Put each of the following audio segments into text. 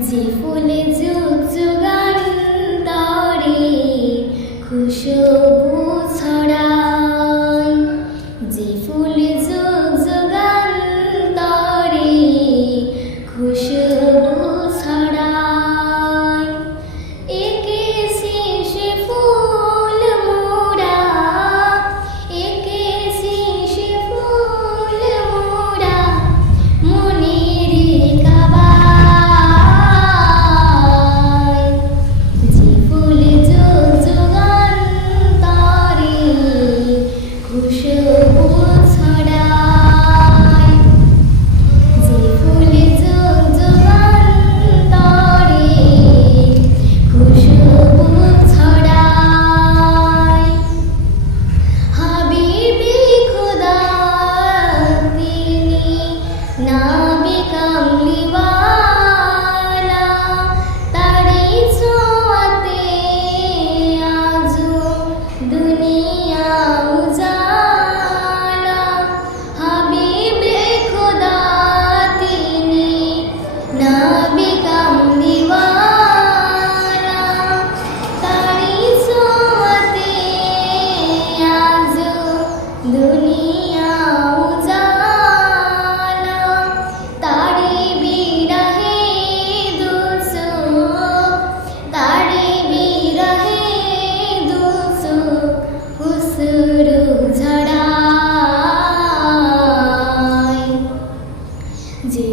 যে ফুলে যুগ যুগান্তরে খুশবু No.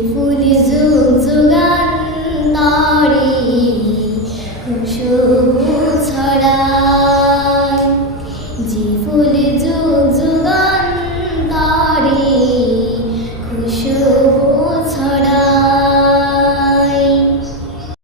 Puji Zul.